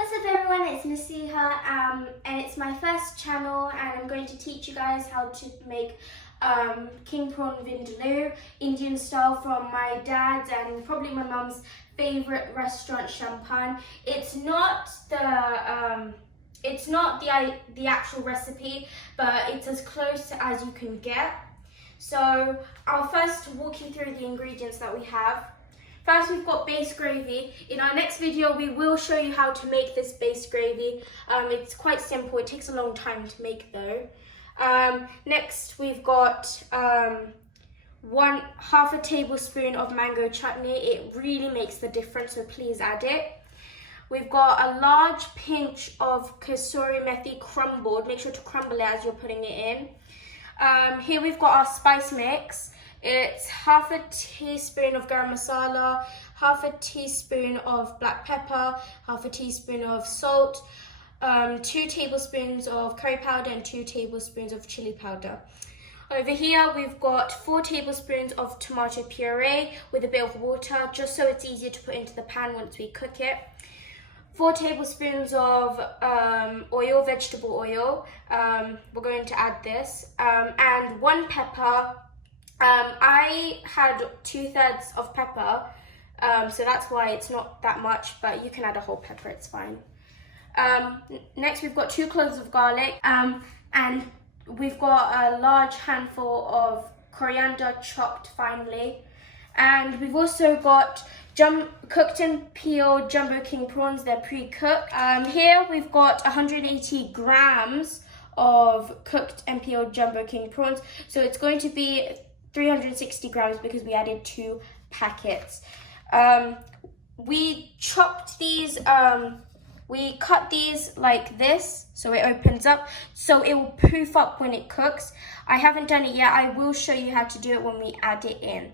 What's up everyone, it's Nasiha and it's my first channel and I'm going to teach you guys how to make King Prawn Vindaloo Indian style from my dad's and probably my mum's favourite restaurant, Champagne. It's not the actual recipe, but it's as close as you can get. So I'll first walk you through the ingredients that we have. First, we've got base gravy. In our next video, we will show you how to make this base gravy. It's quite simple. It takes a long time to make though. Next, we've got half a tablespoon of mango chutney. It really makes the difference, so please add it. We've got a large pinch of kasuri methi crumbled. Make sure to crumble it as you're putting it in. Here we've got our spice mix. It's half a teaspoon of garam masala, half a teaspoon of black pepper, half a teaspoon of salt, 2 tablespoons of curry powder and 2 tablespoons of chilli powder. Over here we've got 4 tablespoons of tomato puree with a bit of water, just so it's easier to put into the pan once we cook it. 4 tablespoons of oil, vegetable oil. We're going to add this, and 1 pepper. I had 2/3 of pepper, so that's why it's not that much, but you can add a whole pepper, it's fine. Next we've got 2 cloves of garlic, and we've got a large handful of coriander chopped finely. And we've also got cooked and peeled jumbo king prawns, they're pre-cooked. Here we've got 180 grams of cooked and peeled jumbo king prawns, so it's going to be 360 grams because we added 2 packets. We chopped these, we cut these like this so it opens up, so it will poof up when it cooks. I haven't done it yet. I will show you how to do it when we add it in.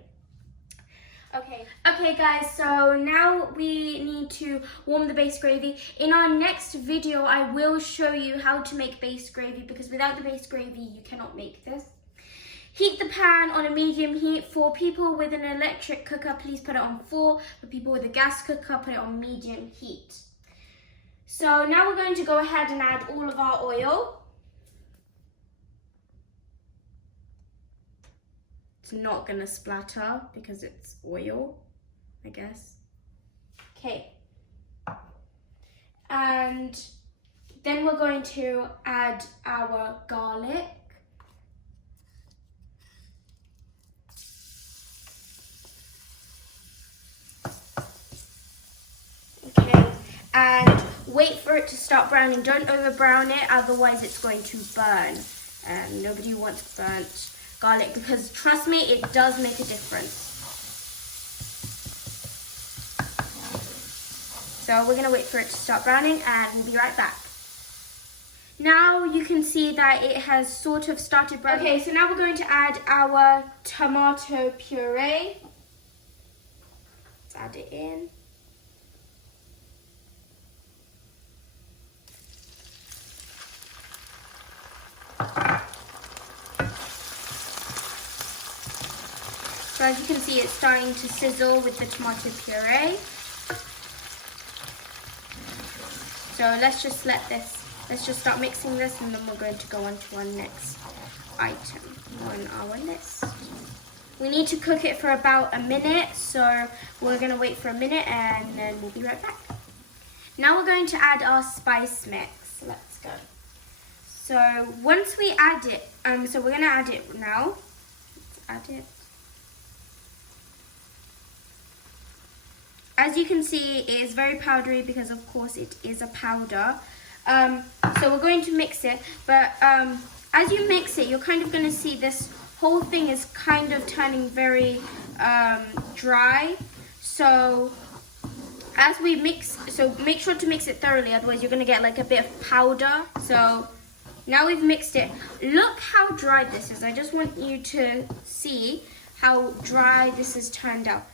Okay guys, so now we need to warm the base gravy. In our next video, I will show you how to make base gravy, because without the base gravy, you cannot make this. Heat the pan on a medium heat. For people with an electric cooker, please put it on 4. For people with a gas cooker, put it on medium heat. So now we're going to go ahead and add all of our oil. It's not going to splatter because it's oil, I guess. Okay. And then we're going to add our garlic. Okay, and wait for it to start browning. Don't over brown it, otherwise it's going to burn. And nobody wants burnt garlic, because trust me, it does make a difference. So we're gonna wait for it to start browning and we'll be right back. Now you can see that it has sort of started browning. Okay, so now we're going to add our tomato puree. Let's add it in. So as you can see, it's starting to sizzle with the tomato puree. So let's just start mixing this, and then we're going to go on to our next item on our list. We need to cook it for about a minute, so we're going to wait for a minute and then we'll be right back. Now we're going to add our spice mix. Let's go. So once we add it, so we're going to add it now. Let's add it. As you can see, it is very powdery because of course it is a powder. So we're going to mix it, but as you mix it, you're kind of going to see this whole thing is kind of turning very dry. So as we mix, so make sure to mix it thoroughly, otherwise you're going to get like a bit of powder. So now we've mixed it. Look how dry this is. I just want you to see how dry this has turned out.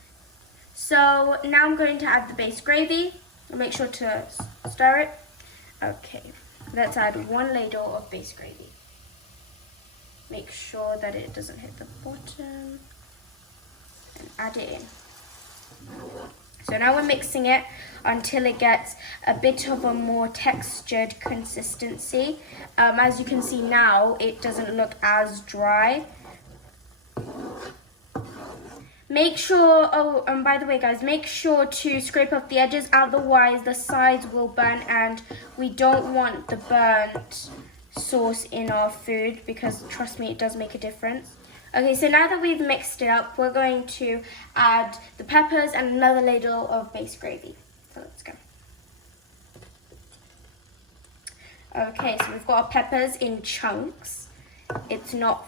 So now I'm going to add the base gravy. Make sure to stir it. Okay, let's add 1 ladle of base gravy. Make sure that it doesn't hit the bottom. And add it in. So now we're mixing it until it gets a bit of a more textured consistency. As you can see now, it doesn't look as dry. Make sure, by the way guys, make sure to scrape off the edges, otherwise the sides will burn and we don't want the burnt sauce in our food because trust me, it does make a difference. Okay, so now that we've mixed it up, we're going to add the peppers and another ladle of base gravy. So let's go. Okay, so we've got our peppers in chunks. It's not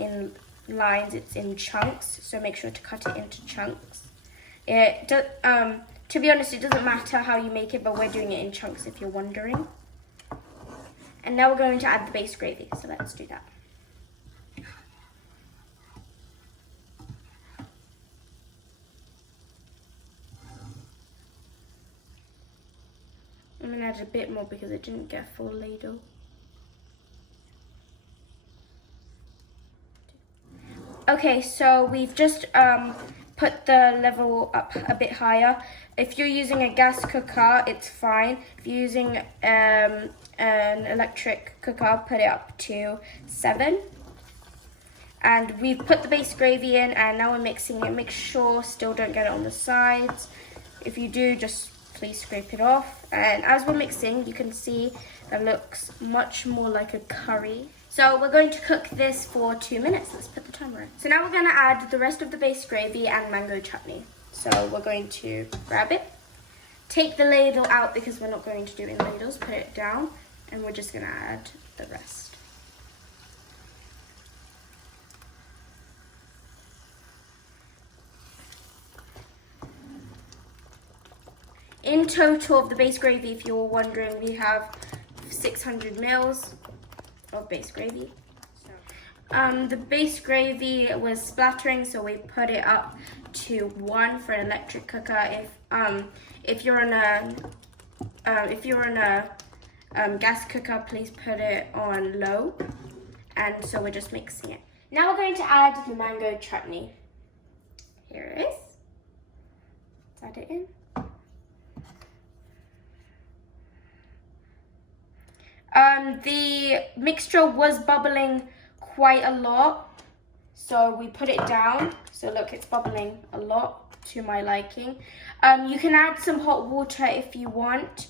in lines, it's in chunks, so make sure to cut it into chunks. To be honest, it doesn't matter how you make it, but we're doing it in chunks if you're wondering. And now we're going to add the base gravy, so let's do that. I'm going to add a bit more because it didn't get a full ladle. Okay, so we've just put the level up a bit higher. If you're using a gas cooker, it's fine. If you're using an electric cooker, put it up to 7. And we've put the base gravy in and now we're mixing it. Make sure still don't get it on the sides. If you do, just please scrape it off. And as we're mixing, you can see it looks much more like a curry. So we're going to cook this for 2 minutes. Let's put the timer in. So now we're going to add the rest of the base gravy and mango chutney. So we're going to grab it, take the ladle out because we're not going to do it in ladles, put it down, and we're just going to add the rest. In total of the base gravy, if you were wondering, we have 600 mils of base gravy. The base gravy was splattering, so we put it up to 1 for an electric cooker. If you're on a gas cooker, please put it on low. And so we're just mixing it. Now we're going to add the mango chutney. Here it is. Let's add it in. The mixture was bubbling quite a lot, so we put it down. So look, it's bubbling a lot to my liking. You can add some hot water if you want.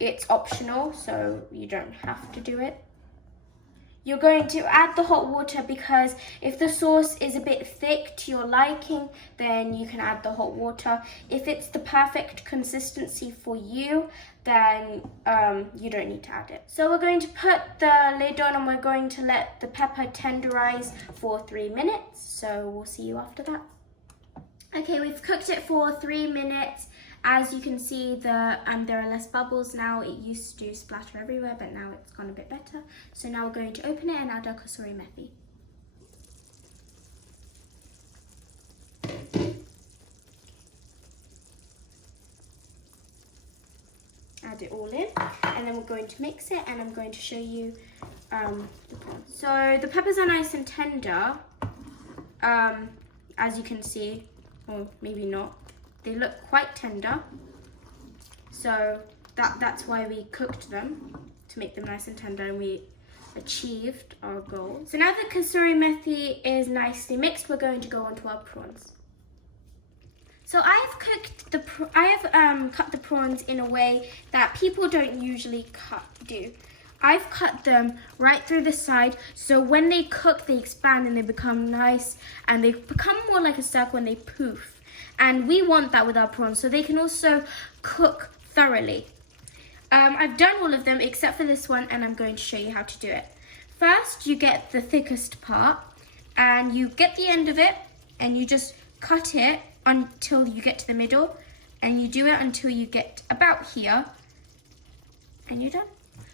It's optional, so you don't have to do it. You're going to add the hot water because if the sauce is a bit thick to your liking, then you can add the hot water. If it's the perfect consistency for you, then you don't need to add it. So we're going to put the lid on and we're going to let the pepper tenderize for 3 minutes. So we'll see you after that. Okay, we've cooked it for 3 minutes. As you can see, there are less bubbles now. It used to splatter everywhere, but now it's gone a bit better. So now we're going to open it and add our kasuri methi. Add it all in, and then we're going to mix it, and I'm going to show you the prawns. So the peppers are nice and tender, as you can see, or maybe not. They look quite tender, so that's why we cooked them, to make them nice and tender, and we achieved our goal. So now the kasuri methi is nicely mixed, we're going to go on to our prawns. So I've cut the prawns in a way that people don't usually do. I've cut them right through the side, so when they cook, they expand and they become nice, and they become more like a circle and they poof. And we want that with our prawns, so they can also cook thoroughly. I've done all of them except for this one, and I'm going to show you how to do it. First, you get the thickest part, and you get the end of it, and you just cut it until you get to the middle, and you do it until you get about here, and you're done.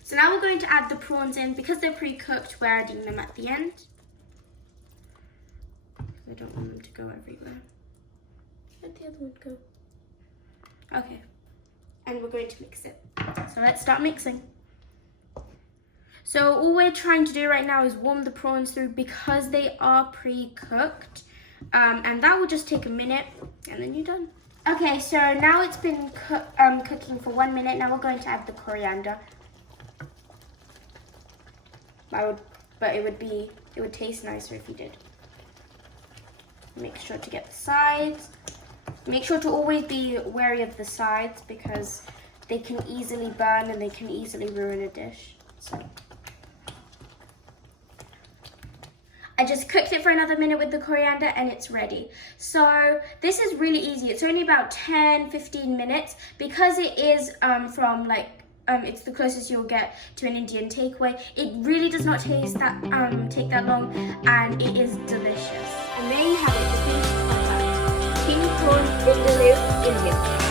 So now we're going to add the prawns in. Because they're pre-cooked, we're adding them at the end. I don't want them to go everywhere. Where'd the other one go? Okay, and we're going to mix it. So let's start mixing. So all we're trying to do right now is warm the prawns through because they are pre-cooked. And that will just take a minute, and then you're done. Okay, so now it's been cooking for 1 minute. Now we're going to add the coriander. But it would taste nicer if you did. Make sure to get the sides. Make sure to always be wary of the sides because they can easily burn and they can easily ruin a dish. So I just cooked it for another minute with the coriander and it's ready. So this is really easy. It's only about 10-15 minutes because it is it's the closest you'll get to an Indian takeaway. It really does not take that long, and it is delicious. And there you have it, the King Prawns Vindaloo Indian.